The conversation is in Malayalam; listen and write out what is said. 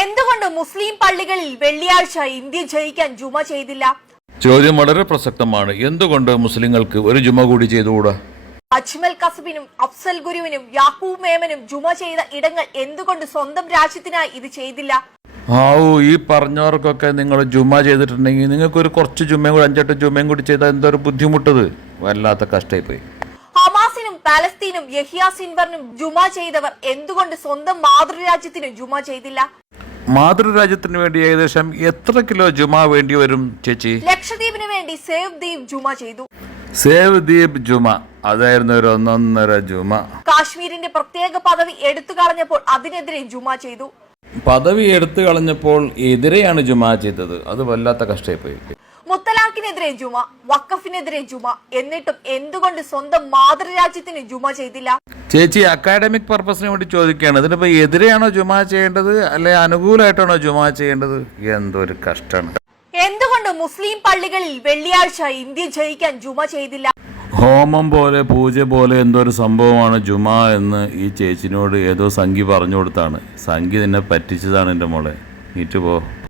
എന്തുകൊണ്ട് മുസ്ലിം പള്ളികളിൽ വെള്ളിയാഴ്ച ഇന്ത്യ ജയിക്കാൻ ജുമ ചെയ്തില്ല? ചോദ്യം വളരെ പ്രസക്തമാണ്. എന്തുകൊണ്ട് മുസ്ലിങ്ങൾക്ക് ഒരു ജുമ കൂടി ചെയ്തുകൂടാ? അജ്മൽ കസബിനും അഫ്സൽ ഗുരുവിനും യാക്കൂബ് മേമനും ജുമ ചെയ്ത ഇടങ്ങൾ എന്തുകൊണ്ട് സ്വന്തം രാജ്യത്തിനായി ഇത് ചെയ്തില്ല? ആവൂ ഈ പറഞ്ഞവർക്കൊക്കെ നിങ്ങൾ ജുമ ചെയ്തിട്ടുണ്ടെങ്കിൽ നിങ്ങൾക്ക് ഒരു കുറച്ച് ജുമയും കൂടി അഞ്ചെട്ട് ജുമയും കൂടി ചെയ്താൽ എന്തൊരു ബുദ്ധിമുട്ടത്? വല്ലാത്ത കഷ്ടമായി പോയി ഹമാസിനും പാലസ്തീനും യഹിയ സിൻവറിനും ജുമ ചെയ്തവർ എന്തുകൊണ്ട് സ്വന്തം മാതൃരാജ്യത്തിന് ജുമ ചെയ്തില്ല? മാതൃരാജ്യത്തിന് വേണ്ടി ഏകദേശം എത്ര കിലോ ജുമ വേണ്ടി വരും ചേച്ചി? ലക്ഷദ്വീപിന് വേണ്ടി സേവ് ദീപ് ജുമ ചെയ്തു. സേവ് ദീപ് ജുമ. അതായിരുന്നു ഒരു ഒന്നൊന്നര ജുമ. കാശ്മീരിന്റെ പ്രത്യേക പദവി എടുത്തു കളഞ്ഞപ്പോൾ അതിനെതിരെ ജുമ ചെയ്തു. പദവി എടുത്തു കളഞ്ഞപ്പോൾ എതിരെയാണ് ജുമ ചെയ്തത്. അത് വല്ലാത്ത കഷ്ടമായി പോയി മുത്തലാഖിനെതിരെ ജുമ വക്കഫിനെതിരെ ജുമ. എന്നിട്ടും എന്തുകൊണ്ട് സ്വന്തം മാതൃരാജ്യത്തിന് ജുമ ചെയ്തില്ല? ചേച്ചി അക്കാഡമിക് പർപ്പസിന് വേണ്ടി ചോദിക്കുകയാണ്. ഇതിനിപ്പോൾ എതിരെയാണോ ജുമാ ചെയ്യേണ്ടത്? അല്ലെ അനുകൂലമായിട്ടാണോ ജുമാ ചെയ്യേണ്ടത്? എന്തൊരു കഷ്ടമാണ്. എന്തുകൊണ്ട് മുസ്ലിം പള്ളികളിൽ വെള്ളിയാഴ്ച ഇന്ത്യ ജയിക്കാൻ ജുമ ചെയ്തില്ല? ഹോമം പോലെ പൂജ പോലെ എന്തോ ഒരു സംഭവമാണ് ജുമ എന്ന് ഈ ചേച്ചിനോട് ഏതോ സംഖ്യ പറഞ്ഞു കൊടുത്താണ്. സംഖ്യ നിന്നെ പറ്റിച്ചതാണ് എന്റെ മോളെ. നീറ്റ് പോ.